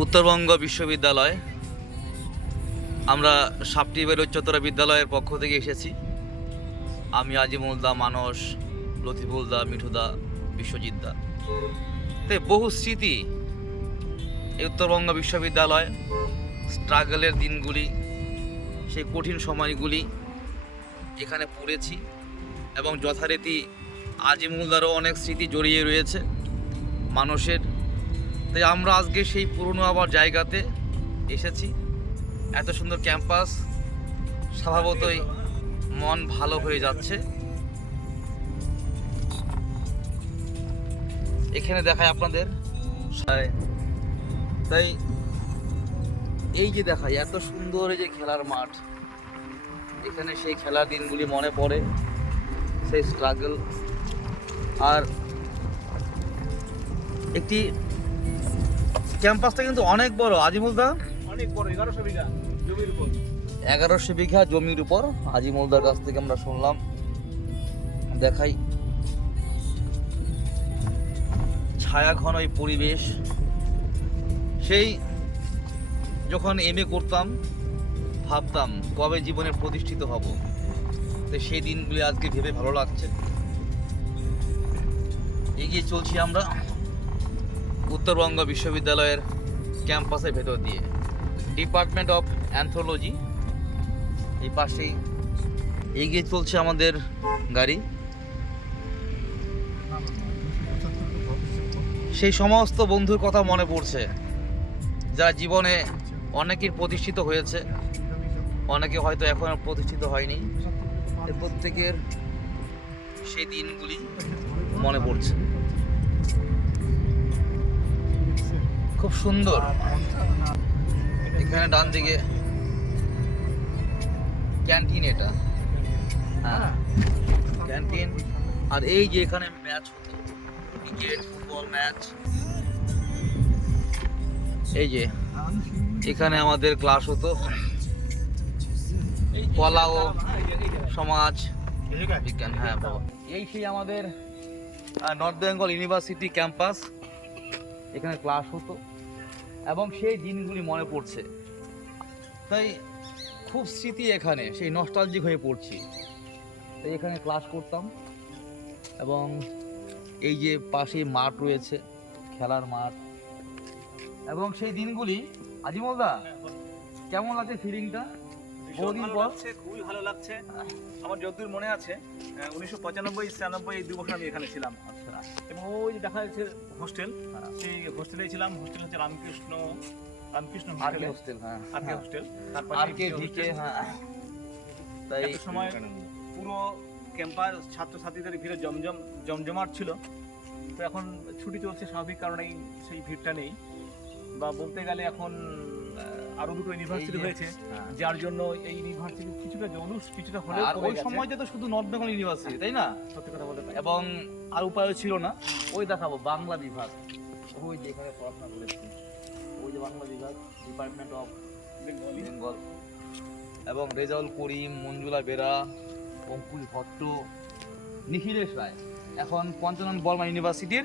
উত্তরবঙ্গ বিশ্ববিদ্যালয়, আমরা সাপটিবের উচ্চতর বিদ্যালয়ের পক্ষ থেকে এসেছি। আমি আজিমুলদা, মানস, লতিফুলদা, মিঠুদা, বিশ্বজিৎদা। তাই বহু স্মৃতি এই উত্তরবঙ্গ বিশ্ববিদ্যালয়, স্ট্রাগলের দিনগুলি, সেই কঠিন সময়গুলি এখানে পড়েছি এবং যথারীতি আজিমুলদারও অনেক স্মৃতি জড়িয়ে রয়েছে মানুষের। তাই আমরা আজকে সেই পুরনো আবার জায়গাতে এসেছি। এত সুন্দর ক্যাম্পাস, স্বভাবতই মন ভালো হয়ে যাচ্ছে। এখানে দেখায় আপনাদের, তাই এই যে দেখায় এত সুন্দর এই যে খেলার মাঠ, এখানে সেই খেলার দিনগুলি মনে পড়ে, সেই স্ট্রাগল। আর একটি ক্যাম্পাসটা কিন্তু অনেক বড় আজিমুলদা, অনেক বড়, 1100 বিঘা জমির উপর। 1100 বিঘা জমির উপর আজিমুলদার কাছ থেকে আমরা শুনলাম। দেখাই ছায়া ঘন এই পরিবেশ। সেই যখন এমএ করতাম ভাবতাম কবে জীবনে প্রতিষ্ঠিত হব, তো সেই দিনগুলি আজকে ভেবে ভালো লাগছে। এগিয়ে চলছি আমরা উত্তরবঙ্গ বিশ্ববিদ্যালয়ের ক্যাম্পাসের ভেতর দিয়ে। ডিপার্টমেন্ট অফ অ্যানথ্রোলজি এই পাশেই। এগিয়ে চলছে আমাদের গাড়ি। সেই সমস্ত বন্ধুর কথা মনে পড়ছে যারা জীবনে অনেকেই প্রতিষ্ঠিত হয়েছে, অনেকে হয়তো এখনো প্রতিষ্ঠিত হয়নি। প্রত্যেকের সেই দিনগুলি মনে পড়ছে। খুব সুন্দর। এখানে ডান দিকে ক্যান্টিন, এটা হ্যাঁ ক্যান্টিন। আর এই যে এখানে ম্যাচ হতো, ক্রিকেট, ফুটবল ম্যাচ। এই যে এখানে আমাদের ক্লাস হতো, কলা ও সমাজ বিজ্ঞান। হ্যাঁ বাবা, এই সেই আমাদের নর্থ বেঙ্গল ইউনিভার্সিটি ক্যাম্পাস। এখানে ক্লাস হতো এবং সেই দিনগুলি মনে পড়ছে। তাই খুব স্মৃতি এখানে, সেই নস্টালজিক হয়ে পড়ছি। তাই এখানে ক্লাস করতাম এবং এই যে পাশে মাঠ রয়েছে, খেলার মাঠ। এবং সেই দিনগুলি আজিমুলদা কেমন লাগছে ফিলিংটা? বহুদিন পর খুবই ভালো লাগছে। আমার যতদূর মনে আছে 1995-96 এই 2 বছর আমি এখানে ছিলাম। আচ্ছা। এবং ওই যে দেখা যাচ্ছে হোস্টেল, সেই হোস্টেলেই ছিলাম। হোস্টেল হচ্ছে রামকৃষ্ণ হোস্টেল। হ্যাঁ, আরকে হোস্টেল, আরকে ভিকে। হ্যাঁ, তাই একটা সময় পুরো ক্যাম্পাস ছাত্রছাত্রীদের ভিড়ে জমজমাট ছিল। তো এখন ছুটি চলছে, স্বাভাবিক কারণেই সেই ভিড়টা নেই। বা বলতে গেলে এখন আরো দুটো ইউনিভার্সিটি হয়েছে, যার জন্য এই ইউনিভার্সিটি কিছুটা জলুস, কিছুটা হলেও আর ওই সময়টা তো শুধু নর্থ বেঙ্গল ইউনিভার্সিটি, তাই না? সত্যি কথা বলতে পারি। এবং আর উপায়ও ছিল না। ওই দেখাবো বাংলা বিভাগ, ওই যে এখানে পড়াশোনা করেছি, ওই যে বাংলা বিভাগ, ডিপার্টমেন্ট অফ বেঙ্গল। এবং রেজাউল করিম, মঞ্জুলা বেরা, অঙ্কুশ ভট্ট, নিখিলেশ রায় এখন পঞ্চানন বর্মা ইউনিভার্সিটির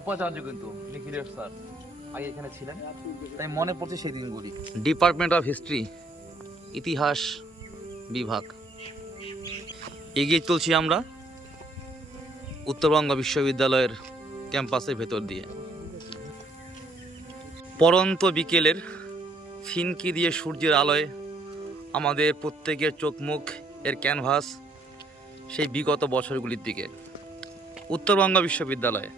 উপাচার্য, কিন্তু নিখিলেশ স্যার আগে এখানে ছিলেন। তাই মনে পড়ছে সেই দিনগুলি। ডিপার্টমেন্ট অফ হিস্ট্রি, ইতিহাস বিভাগ। এগিয়ে চলছি আমরা উত্তরবঙ্গ বিশ্ববিদ্যালয়ের ক্যাম্পাসের ভেতর দিয়ে। পরন্ত বিকেলের ফিনকি দিয়ে সূর্যের আলোয় আমাদের প্রত্যেকের চোখ মুখ এর ক্যানভাস সেই বিগত বছরগুলির দিকে। উত্তরবঙ্গ বিশ্ববিদ্যালয়,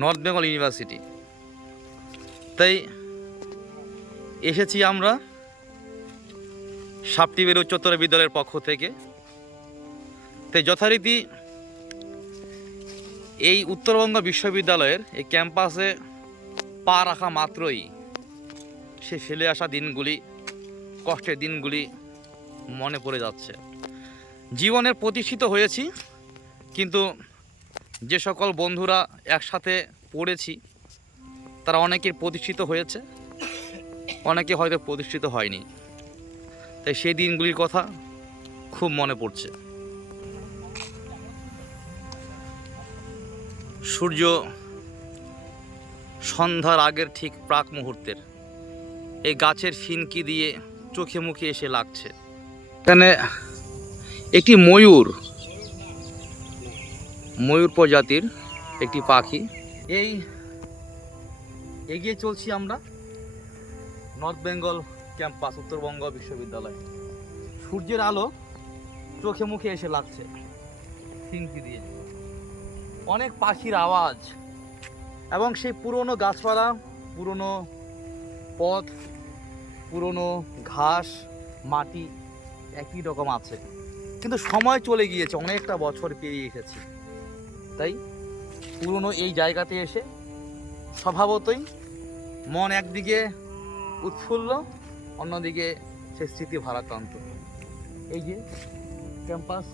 নর্থ বেঙ্গল ইউনিভার্সিটি। তাই এসেছি আমরা সাপটিবের উচ্চতর বিদ্যালয়ের পক্ষ থেকে। তাই যথারীতি এই উত্তরবঙ্গ বিশ্ববিদ্যালয়ের এই ক্যাম্পাসে পা রাখা মাত্রই সে ফেলে আসা দিনগুলি, কষ্টের দিনগুলি মনে পড়ে যাচ্ছে। জীবনের প্রতিষ্ঠিত হয়েছি, কিন্তু যে সকল বন্ধুরা একসাথে পড়েছি তারা অনেকের প্রতিষ্ঠিত হয়েছে, অনেকে হয়তো প্রতিষ্ঠিত হয়নি। তাই সেই দিনগুলির কথা খুব মনে পড়ছে। সূর্য সন্ধ্যার আগের ঠিক প্রাক মুহূর্তের এই গাছের ফিনকি দিয়ে চোখে মুখে এসে লাগছে। এখানে একটি ময়ূর প্রজাতির একটি পাখি। এই এগিয়ে চলছি আমরা নর্থ বেঙ্গল ক্যাম্পাস, উত্তরবঙ্গ বিশ্ববিদ্যালয়। সূর্যের আলো চোখে মুখে এসে লাগছে ফিনকি দিয়ে, অনেক পাখির আওয়াজ এবং সেই পুরনো গাছপালা, পুরনো পথ, পুরনো ঘাস, মাটি একই রকম আছে, কিন্তু সময় চলে গিয়েছে, অনেকটা বছর পেরিয়ে এসেছে। তাই পুরনো এই জায়গাতে এসে স্বভাবতই মন একদিকে উৎফুল্ল, অন্যদিকে সে স্মৃতি ভারাক্রান্ত। এই যে ক্যাম্পাস,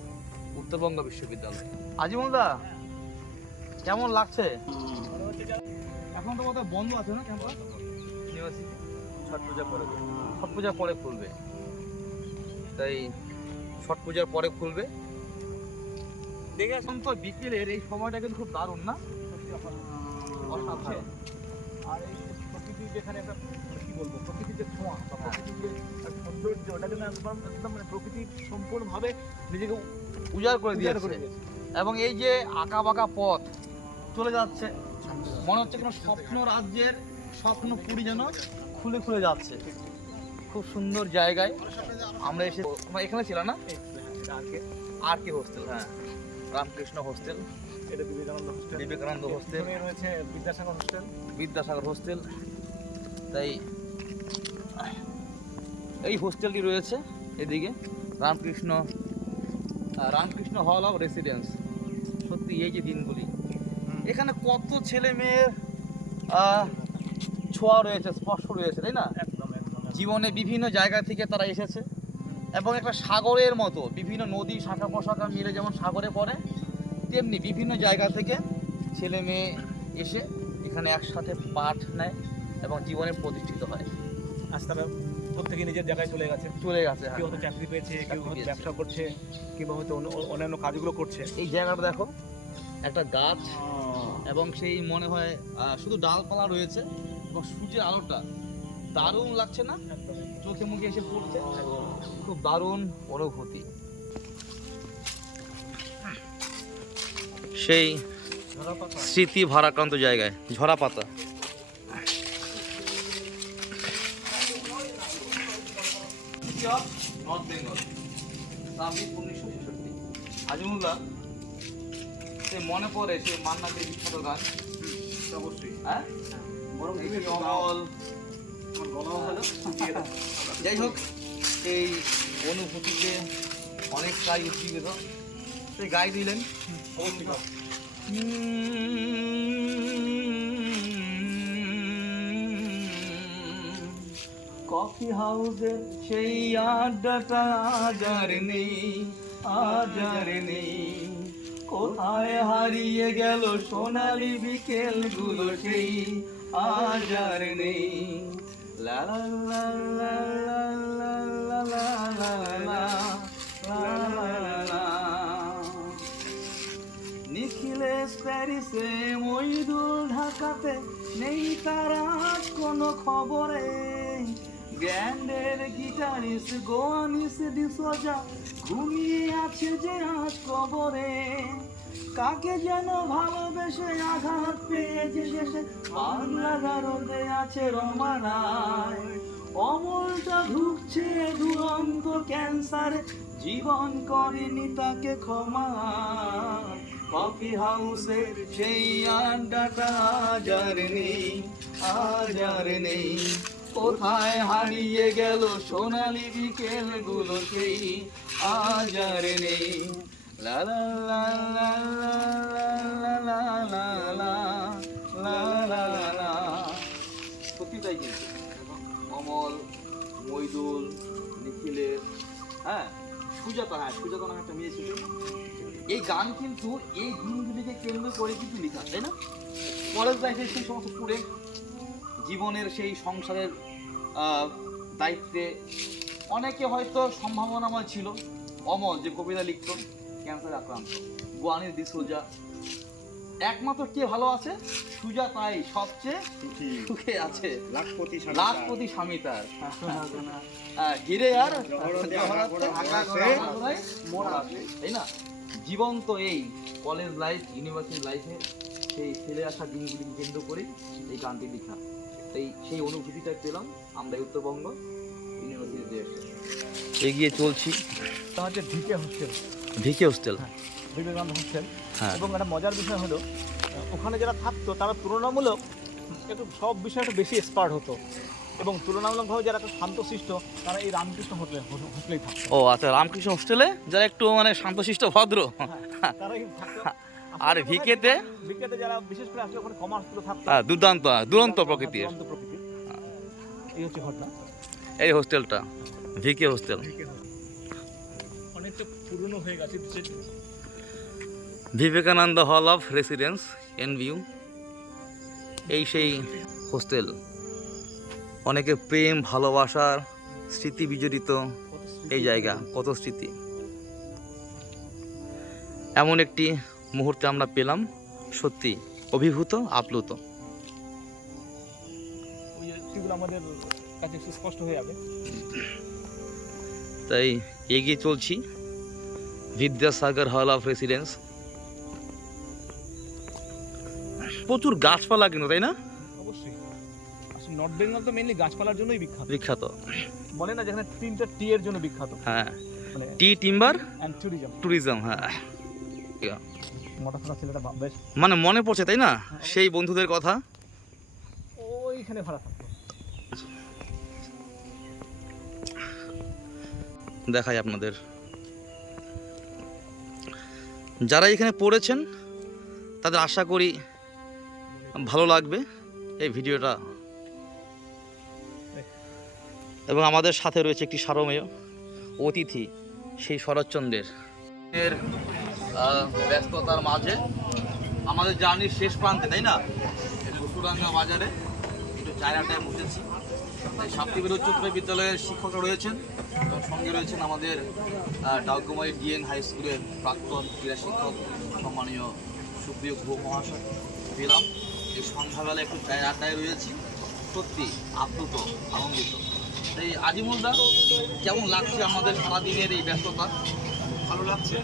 উত্তরবঙ্গ বিশ্ববিদ্যালয়। আজিমুলদা, কেমন লাগছে? এখন তো বোধহয় বন্ধ আছে না ক্যাম্পাস? ইউনিভার্সিটি ছট পূজার পরে খুলবে। তাই ছট পূজার পরে খুলবে। দেখে এখন তো বিকেলের এই সময়টা কিন্তু খুব দারুণ না? অসাধারণ। আর এই প্রকৃতি যেখানে একটা কি বলবো, প্রকৃতির যে ছোঁয়া বা প্রকৃতির যে সৌন্দর্য, ওটা কিন্তু একদম মানে প্রকৃতি সম্পূর্ণভাবে নিজেকে উজাড় করে দিয়েছে। এবং এই যে আঁকা বাঁকা পথ চলে যাচ্ছে, মনে হচ্ছে কোনো স্বপ্ন রাজ্যের স্বপ্নপুরী যেন খুলে খুলে যাচ্ছে। খুব সুন্দর জায়গায় আমরা এসে, আমরা এখানে ছিলাম না? আর কে হোস্টেল, হ্যাঁ, রামকৃষ্ণ হোস্টেল, এটা বিবেকানন্দ হোস্টেল রয়েছে, বিদ্যাসাগর হোস্টেল। তাই এই হোস্টেলটি রয়েছে এদিকে, রামকৃষ্ণ হল অফ রেসিডেন্স। সত্যি এই যে দিনগুলি, এখানে কত ছেলে মেয়ের ছোঁয়া রয়েছে, স্পর্শ রয়েছে, তাই না? জীবনে বিভিন্ন জায়গা থেকে তারা এসেছে এবং একটা সাগরের মতো বিভিন্ন নদী শাখা প্রশাখা মিলে যেমন সাগরে পড়ে, তেমনি বিভিন্ন জায়গা থেকে ছেলে মেয়ে এসে এখানে একসাথে পাঠ নেয় এবং জীবনে প্রতিষ্ঠিত হয়। আজ তারা প্রত্যেকে নিজের জায়গায় চলে গেছে। হ্যাঁ। কেউ হয়তো চাকরি পেয়েছে, কেউ হয়তো ব্যবসা করছে, কেউ হয়তো অন্যান্য কাজগুলো করছে। এই জায়গাটা দেখো, একটা গাছ এবং সেই মনে হয় শুধু ডালপালা রয়েছে এবং সূর্যের আলোটা দারুণ লাগছে না? চোখে মুখে এসে পড়ছে, খুব দারুণ অনুভূতি। সেই স্মৃতি ভারাক্রান্ত জায়গায় ঝরা পাতা। নর্থ বেঙ্গল, তামিল 1966। আজিমুল্লাহ, সে মনে পড়ে সে মান্না দেবীর বিখ্যাত গান? অবশ্যই। হ্যাঁ, বরং অমল। যাই হোক, এই অনুভূতিতে অনেকটাই উজ্জীবিত, সে গাই দিলেন। কফি হাউসের সেই আড্ডাটা আজ আর নেই, কোথায় হারিয়ে গেল সোনালি বিকেল গুলো সেই আজ আর নেই। লা লা লা লা লা লা লা লা লা লা লা। নিখিলেশ প্যারিসে, মইদুল ঢাকাতে, নেই তার আজ কোনো খবরে। ব্যান্ডের গিটারিস্ট গোয়ানিস ডিসোজা ঘুমিয়ে আছে যে আজ কবরে। কাকে যেন ভালোবেসে আঘাত পেয়েছে শেষে, বাংলা গারদে আছে রমানায়। অমলটা ঢুকছে দুরন্ত ক্যান্সারে, জীবন করেনি তাকে ক্ষমা। কফি হাউসের সেই আড্ডাটা আজ আর নেই, কোথায় হারিয়ে গেল সোনালি বিকেল গুলো সেই আজ আর নেই। লা লা লা লা লা লা লা লা লা লা লা। সত্যি তাই কিন্তু অমল, মইদুল, নিখিলের, হ্যাঁ, সুজাতা নামে একটা মেয়ে ছিল। এই গান কিন্তু এই দিনগুলিকে কেন্দ্র করে কিন্তু লেখা, তাই না? কলেজ লাইফের সেই সমস্ত স্টুডেন্ট জীবনের সেই সংসারের দায়িত্বে অনেকে হয়তো সম্ভাবনাময় ছিল। অমল যে কবিতা লিখত, ক্যান্সার আক্রান্ত। গোয়ানিস ডিসোজা একমাত্র কে ভালো আছে? সুজাতাই সবচেয়ে সুখে আছে। লাখপতি স্বামী তার। হিরে আর জহরতে মোর আছে, তাই না? জীবন্ত এই কলেজ লাইফ, ইউনিভার্সিটি লাইফে সেই ফেলে আসা দিনগুলিকে কেন্দ্র করে এই গানটি লেখা। সেই অনুভূতিটা পেলাম আমরা উত্তরবঙ্গ ইউনিভার্সিটিতে এসে। এগিয়ে চলছি। তা হচ্ছে V K hostel, V K hostel, Vivekananda hostel. হ্যাঁ। এবং একটা মজার বিষয় হলো ওখানে যারা থাকতো তারা তুলনামূলক একটু সব বিষয়ে একটু বেশি এক্সপার্ট হতো, এবং তুলনামূলকভাবে যারা একটু শান্তশিষ্ট তারা এই রামকৃষ্ণ হোস্টেলেই থাকতো। ও আচ্ছা, রামকৃষ্ণ হোস্টেলে যারা একটু মানে শান্তশিষ্ট ভদ্র, তারাই থাকতো। আর ভিকেতে যারা বিশেষ করে আসলে ওখানে কমার্সগুলো থাকতো, দুরন্ত প্রকৃতির। এই হচ্ছে ঘটনা। এই হোস্টেলটা ভিকে হোস্টেল, অনেকটা পুরনো হয়ে গেছে। বিবেকানন্দ হল অফ রেসিডেন্স এনভিউ, এই সেই হোস্টেল। অনেকে প্রেম ভালোবাসার স্মৃতি বিজড়িত এই জায়গা, কত স্মৃতি। এমন একটি মুহূর্তে আমরা পেলাম, সত্যি অভিভূত, আপ্লুত। ওই স্মৃতিগুলো আমাদের কাছে স্পষ্ট হয়ে যাবে। তাই এগিয়ে চলছি বিদ্যাসাগর হল অফ রেসিডেন্স। প্রচুর গাছপালা কিন্তু, তাই না? অবশ্যই। আসলে নর্থ বেঙ্গল তো মেইনলি গাছপালার জন্যই বিখ্যাত। বলে না যেখানে 3টা টি এর জন্য বিখ্যাত। হ্যাঁ, মানে টি, টিম্বার এন্ড ট্যুরিজম। হ্যাঁ, মোটা ছেলেটা বেশ মানে মনে পড়ছে, তাই না, সেই বন্ধুদের কথা। ওইখানে ভাড়া থাকতো। দেখাই আপনাদের, যারা এখানে পড়েছেন তাদের আশা করি ভালো লাগবে এই ভিডিওটা। এবং আমাদের সাথে রয়েছে একটি সারমেয় অতিথি, সেই শরৎচন্দ্রের। এর ব্যস্ততার মাঝে আমাদের জার্নির শেষ প্রান্তে, তাই না, রসুরাঙ্গা বাজারে একটু চায়নাটায় বসেছি। শান্তিবের উচ্চ বিদ্যালয়ের শিক্ষকরা রয়েছেন এবং সঙ্গে রয়েছেন আমাদের ডাকগুমাই ডিএন হাই স্কুলের প্রাক্তন ক্রীড়া শিক্ষক সম্মানীয় সুপ্রিয় গুহ মহাশয়। পেলাম এই সন্ধ্যাবেলা একটু চায়ের আড্ডায় রয়েছি, সত্যি আপ্লুত, আনন্দিত। এই আজিমুলদা, কেমন লাগছে আমাদের সারাদিনের এই ব্যস্ততা? ভালো লাগছে।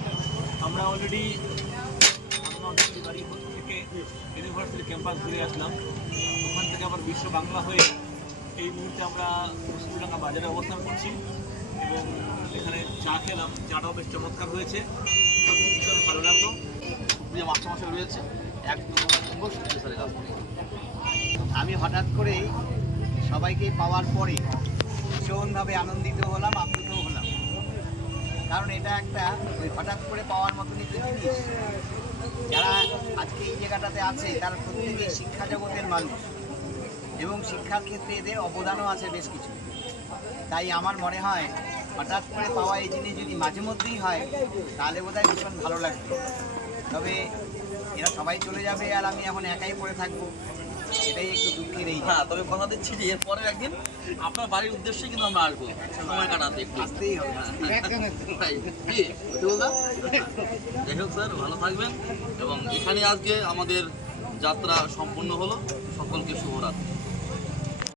আমরা অলরেডি থেকে ইউনিভার্সিটি ক্যাম্পাস ঘুরে আসলাম। ওখান থেকে আবার বিশ্ব বাংলা হয়ে এই মুহূর্তে আমরা রসুলডাঙ্গা বাজারে অবস্থান করছি এবং এখানে চা খেলাম। চাটাও বেশ চমৎকার হয়েছে, ভীষণ ভালো লাগলো। সুপ্রিয় মাস্টারমশাই রয়েছে, একদম শক্তিশালী কাজ করে। আমি হঠাৎ করেই সবাইকে পাওয়ার পরে ভীষণভাবে আনন্দিত হলাম, আপ্লুত হলাম। কারণ এটা একটা ওই হঠাৎ করে পাওয়ার মতনই তো জিনিস। যারা আজকে এই জায়গাটাতে আছে তারা প্রত্যেকেই শিক্ষা জগতের মানুষ এবং শিক্ষার ক্ষেত্রে এদের অবদানও আছে বেশ কিছু। তাই আমার মনে হয় হঠাৎ করে পাওয়া এই জিনিস যদি মাঝে মধ্যেই হয় তাহলে বোধহয় ভীষণ ভালো লাগবে। তবে এরা সবাই চলে যাবে আর আমি এখন একাই পড়ে থাকবো, এটাই একটু দুঃখের। এই হ্যাঁ, তবে কথা দিচ্ছি যে এরপরে একদিন আপনার বাড়ির উদ্দেশ্যে কিন্তু আমরা আসবো, সময় কাটাতে একটু আসতেই হবে। যাই হোক স্যার, ভালো থাকবেন। এবং এখানে আজকে আমাদের যাত্রা সম্পূর্ণ হলো। সকলকে শুভরাত্রি।